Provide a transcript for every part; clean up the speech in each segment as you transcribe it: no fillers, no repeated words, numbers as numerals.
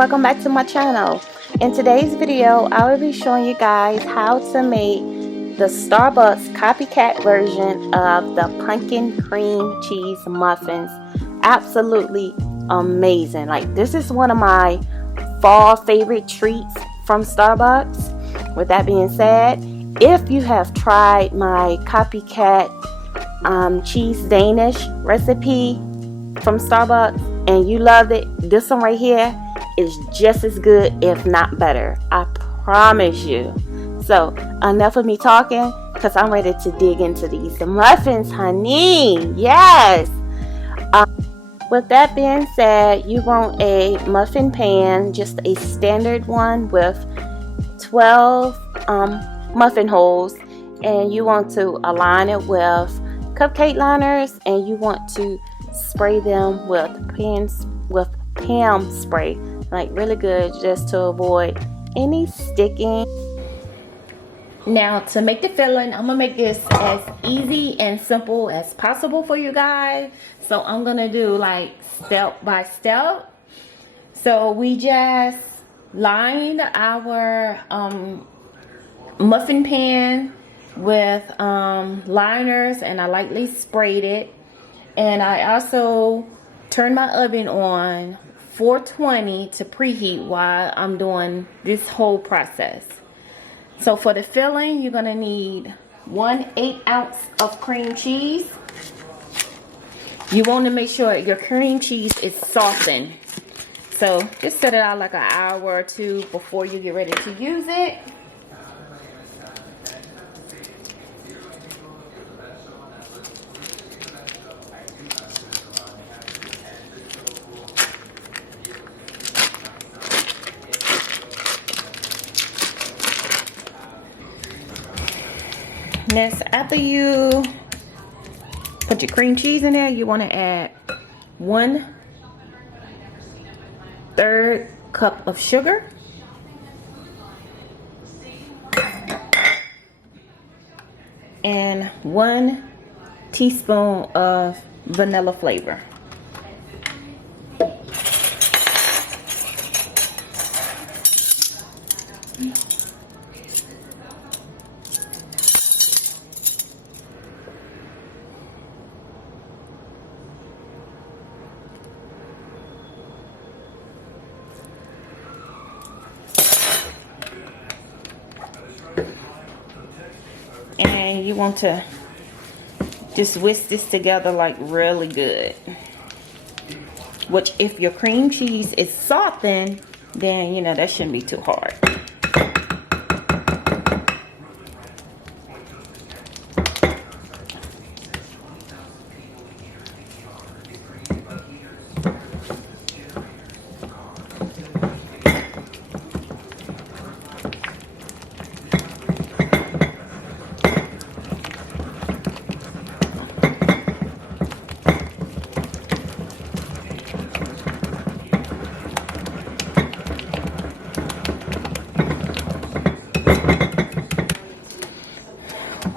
welcome back to my channel. In today's video, I will be showing you guys how to make the Starbucks copycat version of the pumpkin cream cheese muffins. Absolutely amazing. Like, this is one of my fall favorite treats from Starbucks. With that being said, if you have tried my copycat cheese Danish recipe from Starbucks and you loved it, this one right here is just as good, if not better. I promise you. So enough of me talking, because I'm ready to dig into these muffins, honey. Yes. With that being said, you want a muffin pan, just a standard one with 12 muffin holes, and you want to align it with cupcake liners, and you want to spray them with Pam spray, like really good, just to avoid any sticking. Now, to make the filling, I'm gonna make this as easy and simple as possible for you guys. So I'm gonna do like step by step. So we just lined our muffin pan with liners, and I lightly sprayed it. And I also turned my oven on 420 to preheat while I'm doing this whole process. So for the filling, you're gonna need 1/8 ounce of cream cheese. You want to make sure your cream cheese is softened. So just set it out like an hour or two before you get ready to use it. Next, after you put your cream cheese in there, you want to add 1/3 cup of sugar, and 1 teaspoon of vanilla flavor. And you want to just whisk this together like really good. Which, if your cream cheese is softened, then you know that shouldn't be too hard.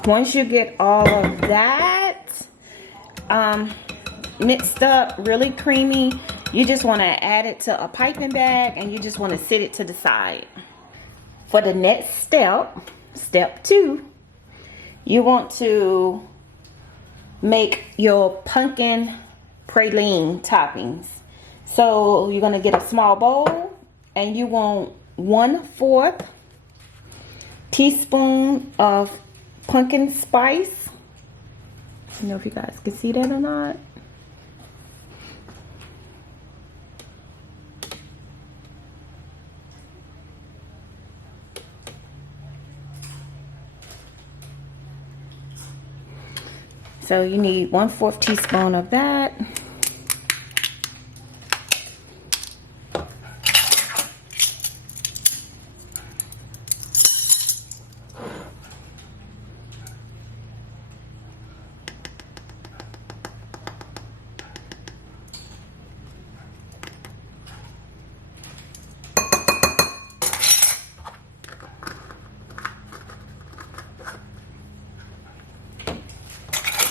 Once you get all of that mixed up, really creamy, you just want to add it to a piping bag, and you just want to sit it to the side. For the next step, step 2, you want to make your pumpkin praline toppings. So you're going to get a small bowl, and you want 1/4 teaspoon of pumpkin spice. I don't know if you guys can see that or not. So you need 1/4 teaspoon of that.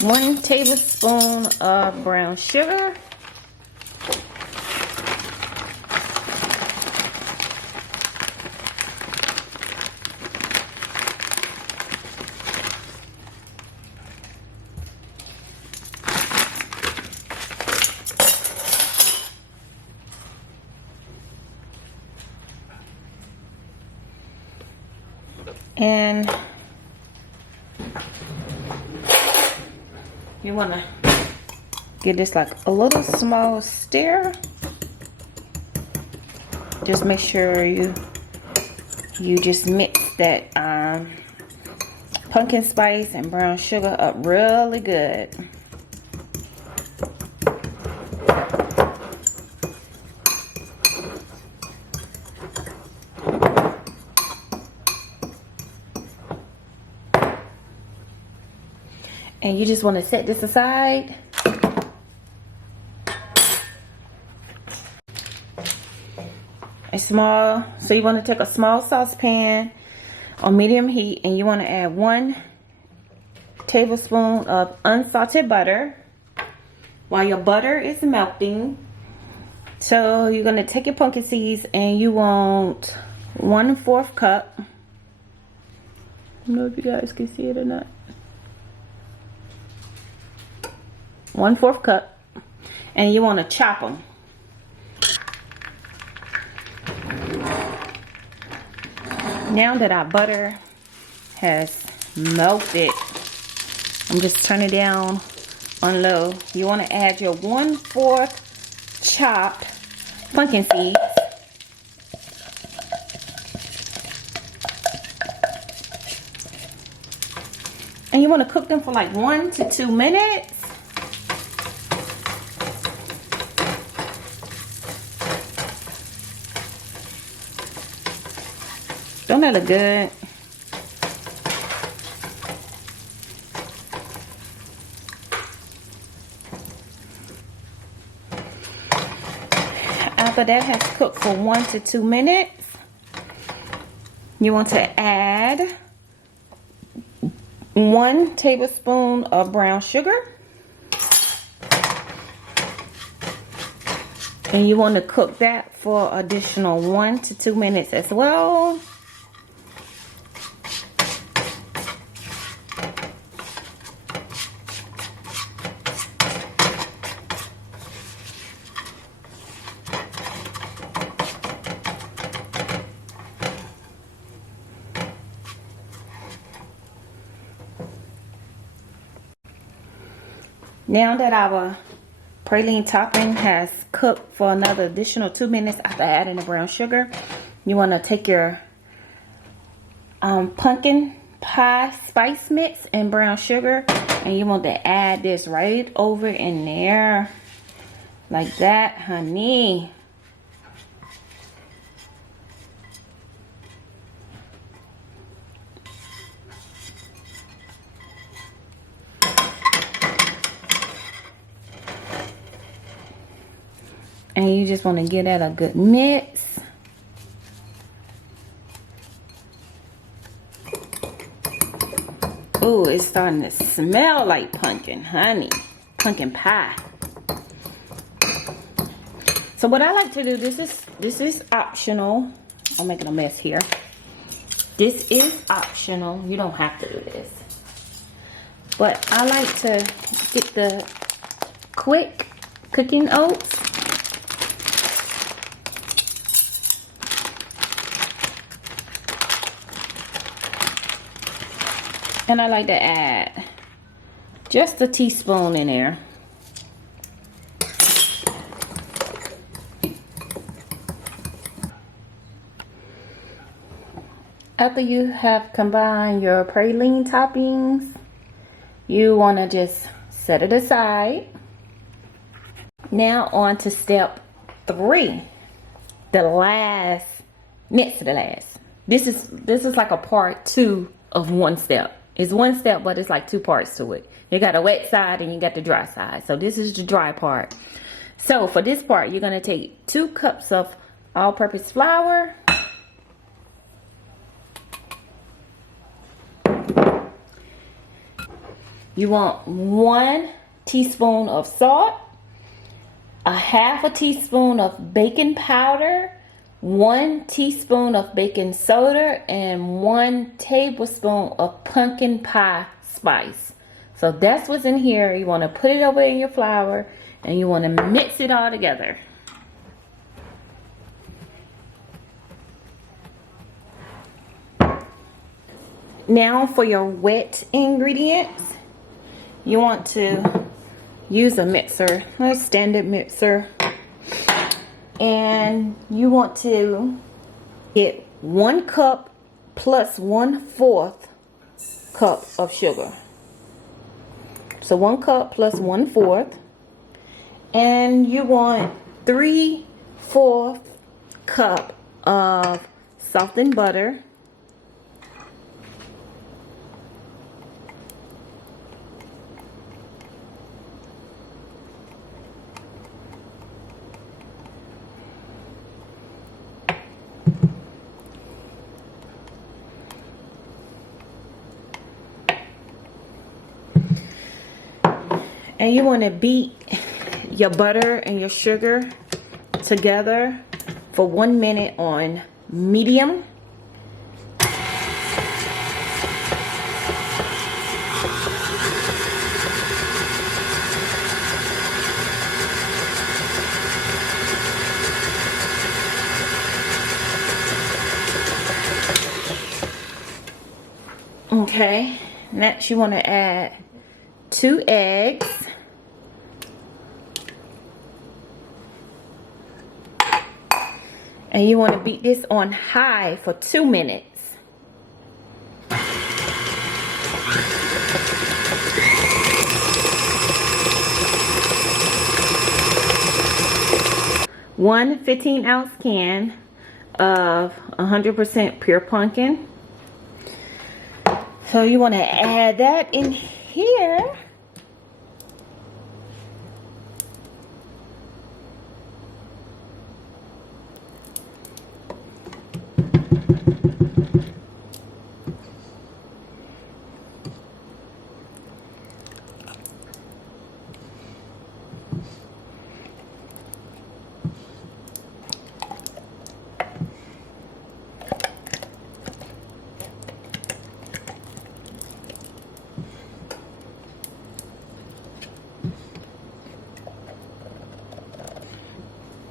One tablespoon of brown sugar. You want to give this like a little small stir. Just make sure you just mix that pumpkin spice and brown sugar up really good. And you just want to set this aside. So you want to take a small saucepan on medium heat, and you want to add 1 tablespoon of unsalted butter while your butter is melting. So you're going to take your pumpkin seeds, and you want 1/4 cup. I don't know if you guys can see it or not. 1/4 cup, and you want to chop them. Now that our butter has melted, I'm just turning it down on low. You want to add your 1/4 chopped pumpkin seeds. And you want to cook them for like 1 to 2 minutes. Don't that look good? After that has cooked for 1 to 2 minutes, you want to add 1 tablespoon of brown sugar. And you want to cook that for additional 1 to 2 minutes as well. Now that our praline topping has cooked for another additional 2 minutes after adding the brown sugar, you want to take your pumpkin pie spice mix and brown sugar, and you want to add this right over in there like that, honey. And you just want to give that a good mix. Ooh, it's starting to smell like pumpkin, honey. Pumpkin pie. So what I like to do, this is optional. I'm making a mess here. This is optional. You don't have to do this. But I like to get the quick cooking oats. And I like to add just a teaspoon in there. After you have combined your praline toppings, you want to just set it aside. Now on to step 3, the last, next to the last. This is like a part 2 of one step. It's one step, but it's like 2 parts to it. You got a wet side and you got the dry side. So this is the dry part. So for this part, you're going to take 2 cups of all-purpose flour. You want 1 teaspoon of salt, a half a teaspoon of baking powder, 1 teaspoon of baking soda, and 1 tablespoon of pumpkin pie spice. So that's what's in here. You want to put it over in your flour and you want to mix it all together. Now for your wet ingredients, you want to use a mixer, a standard mixer, and you want to get 1 cup plus 1/4 cup of sugar. So 1 cup plus 1/4, and you want 3/4 cup of softened butter. And you want to beat your butter and your sugar together for 1 minute on medium. Okay, next you want to add 2 eggs. And you want to beat this on high for 2 minutes. One 15-ounce can of 100% pure pumpkin. So you want to add that in here.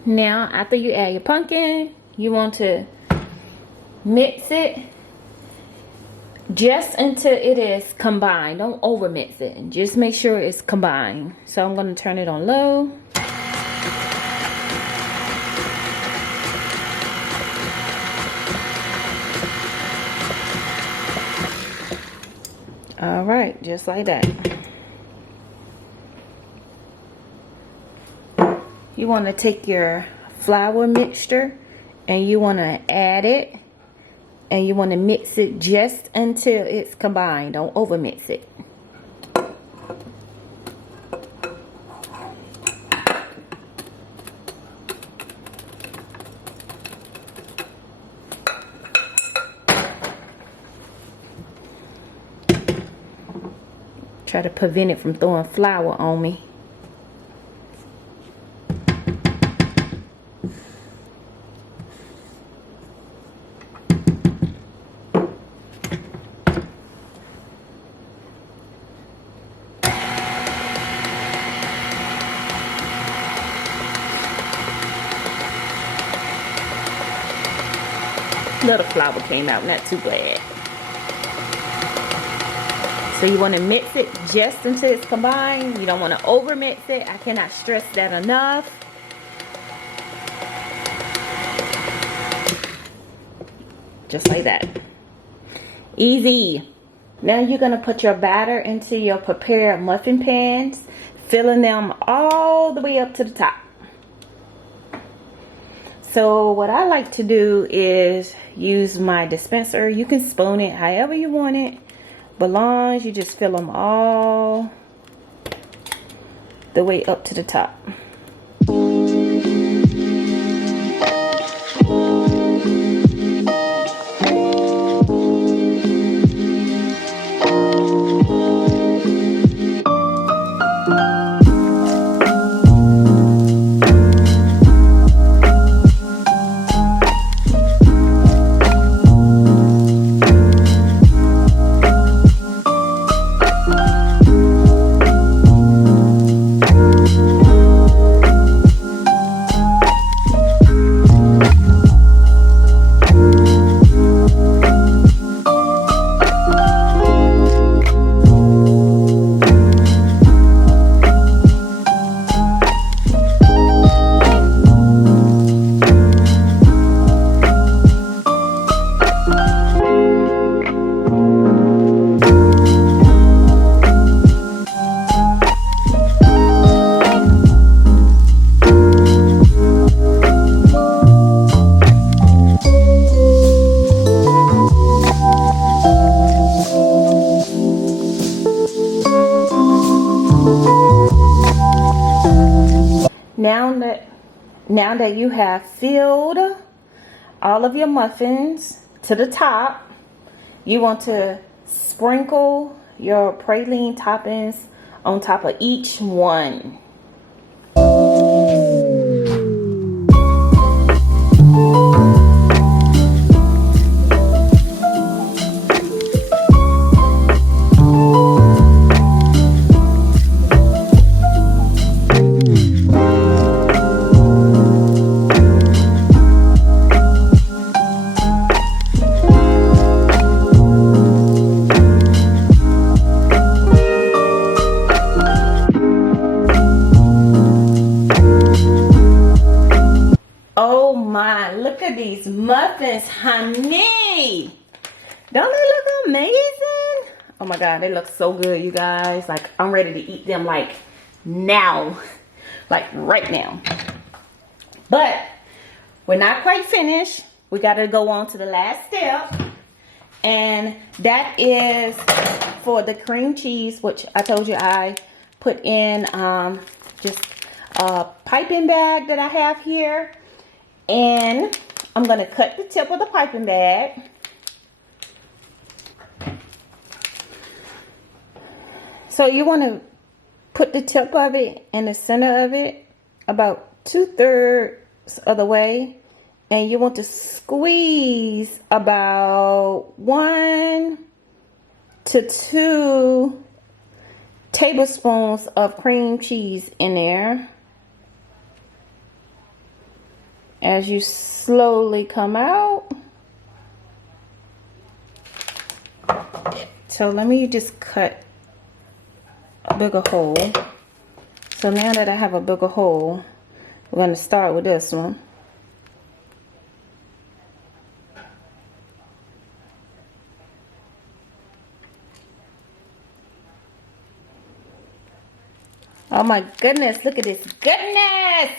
Now, after you add your pumpkin, you want to mix it just until it is combined. Don't over mix it. Just make sure it's combined. So I'm going to turn it on low. All right, just like that. You want to take your flour mixture and you want to add it, and you want to mix it just until it's combined. Don't over mix it. Try to prevent it from throwing flour on me. Little flour came out, not too bad. So you want to mix it just until it's combined. You don't want to over mix it. I cannot stress that enough. Just like that. Easy. Now you're going to put your batter into your prepared muffin pans, filling them all the way up to the top. So what I like to do is use my dispenser. You can spoon it however you want it. But long as you just fill them all the way up to the top. Now that you have filled all of your muffins to the top, you want to sprinkle your praline toppings on top of each one. Oh my, look at these muffins, honey. Don't they look amazing? Oh my God, they look so good, you guys. Like, I'm ready to eat them like now. Like right now. But we're not quite finished. We gotta go on to the last step. And that is for the cream cheese, which I told you I put in just a piping bag that I have here. And I'm going to cut the tip of the piping bag. So you want to put the tip of it in the center of it about 2/3 of the way. And you want to squeeze about 1 to 2 tablespoons of cream cheese in there. As you slowly come out. So let me just cut a bigger hole. So now that I have a bigger hole, we're going to start with this one. Oh my goodness, look at this goodness!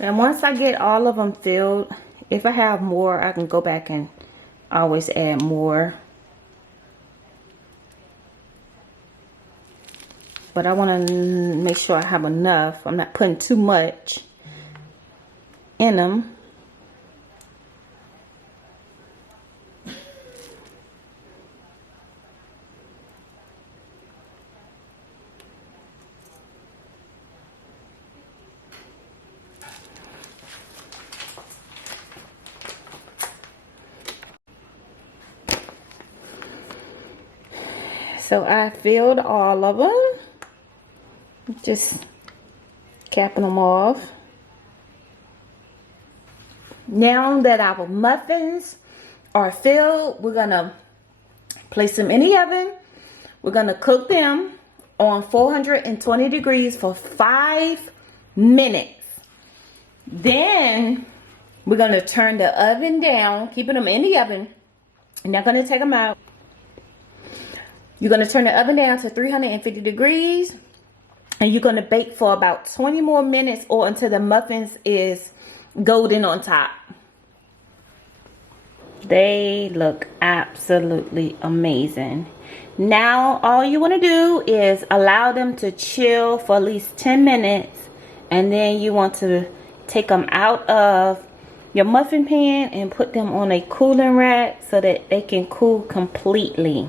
And once I get all of them filled, if I have more, I can go back and always add more. But I want to make sure I have enough. I'm not putting too much in them. So I filled all of them. Just capping them off. Now that our muffins are filled, we're gonna place them in the oven. We're gonna cook them on 420 degrees for 5 minutes. Then we're gonna turn the oven down, keeping them in the oven. I'm not gonna take them out. You're gonna turn the oven down to 350 degrees. And you're going to bake for about 20 more minutes or until the muffins is golden on top. They look absolutely amazing. Now, all you want to do is allow them to chill for at least 10 minutes. And then you want to take them out of your muffin pan and put them on a cooling rack so that they can cool completely.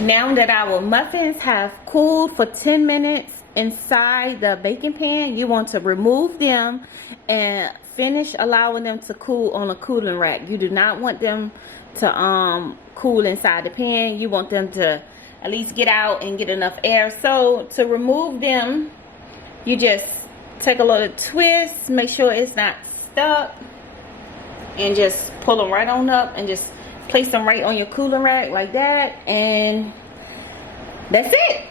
Now that our muffins have cooled for 10 minutes inside the baking pan, you want to remove them and finish allowing them to cool on a cooling rack. You do not want them to cool inside the pan. You want them to at least get out and get enough air. So to remove them, you just take a little twist, make sure it's not stuck, and just pull them right on up and just place them right on your cooling rack like that, and that's it.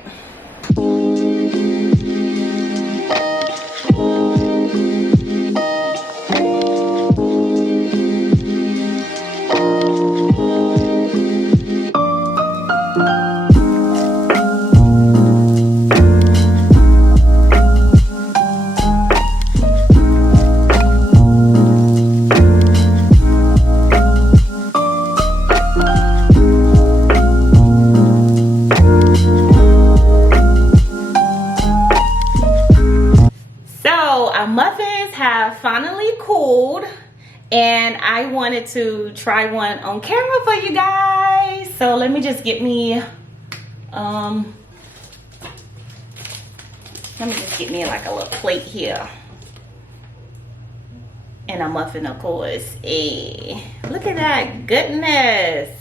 our muffins have finally cooled, and I wanted to try one on camera for you guys. So let me just get me like a little plate here. And a muffin, of course. Hey, look at that goodness.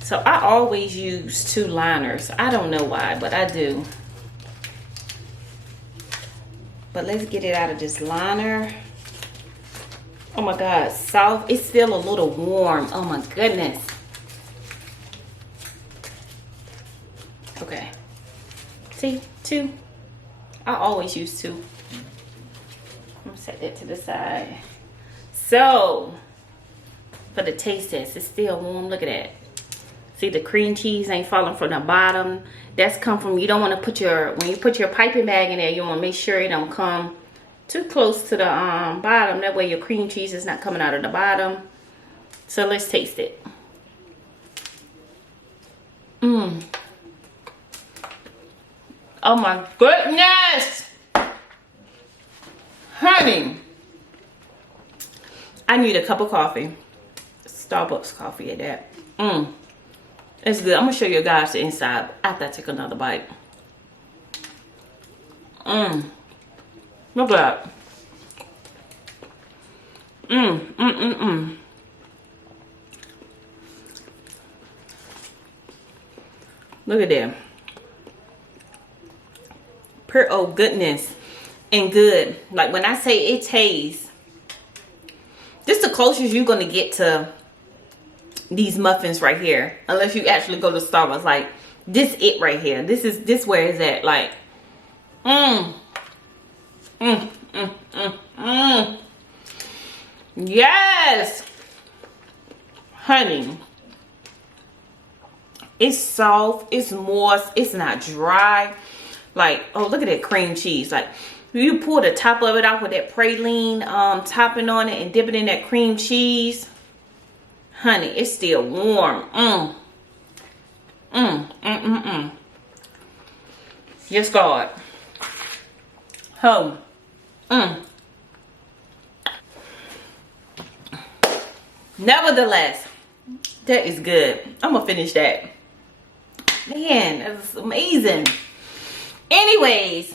So I always use 2 liners. I don't know why, but I do. But let's get it out of this liner. Oh my God, soft. It's still a little warm. Oh my goodness. Okay. See, 2. I always use 2. I'm gonna set that to the side. So, for the taste test, it's still warm. Look at that. See, the cream cheese ain't falling from the bottom. That's come from, you don't want to put your, when you put your piping bag in there, you want to make sure it don't come too close to the bottom. That way your cream cheese is not coming out of the bottom. So let's taste it. Oh my goodness! Honey, I need a cup of coffee. Starbucks coffee at that. It's good. I'm gonna show you guys the inside after I take another bite. Look at that. Look at that. Pure, oh goodness, and good. Like when I say it tastes, this is the closest you're gonna get to these muffins right here, unless you actually go to Starbucks. Like this, it right here. This where it's at. Like, yes, honey. It's soft. It's moist. It's not dry. Like, oh, look at that cream cheese. Like, you pull the top of it off with that praline topping on it and dip it in that cream cheese. Honey, it's still warm. Yes, God. Oh. Nevertheless, that is good. I'm gonna finish that. Man, that's amazing. Anyways,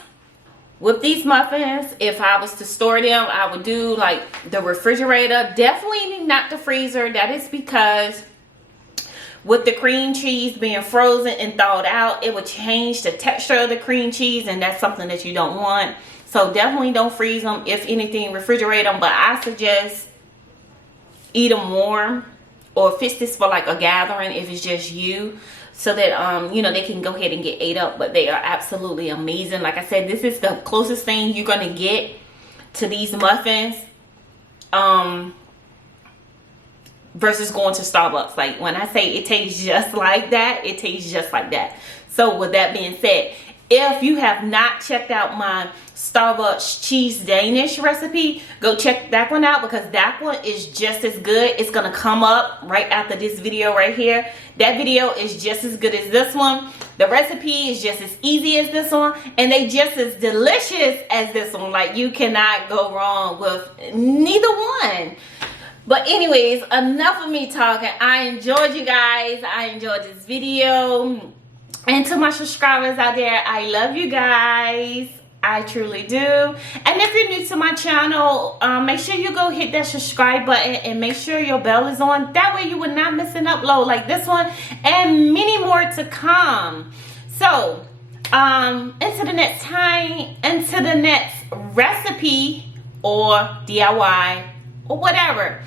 with these muffins, if I was to store them, I would do like the refrigerator. Definitely not the freezer. That is because with the cream cheese being frozen and thawed out, it would change the texture of the cream cheese, and that's something that you don't want. So definitely don't freeze them. If anything, refrigerate them. But I suggest eat them warm, or fix this for like a gathering if it's just you, so that you know, they can go ahead and get ate up. But they are absolutely amazing. Like I said, this is the closest thing you're gonna get to these muffins versus going to Starbucks. Like when I say it tastes just like that, it tastes just like that. So with that being said, if you have not checked out my Starbucks cheese Danish recipe, go check that one out, because that one is just as good. It's gonna come up right after this video right here. That video is just as good as this one. The recipe is just as easy as this one, and they just as delicious as this one. Like, you cannot go wrong with neither one. But anyways, enough of me talking. I enjoyed you guys. I enjoyed this video. And to my subscribers out there, I love you guys. I truly do. And if you're new to my channel, make sure you go hit that subscribe button and make sure your bell is on. That way you will not miss an upload like this one and many more to come. So, until the next time, until the next recipe or DIY or whatever.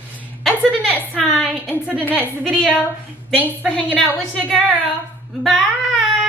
Until the next time, until the next video, thanks for hanging out with your girl. Bye.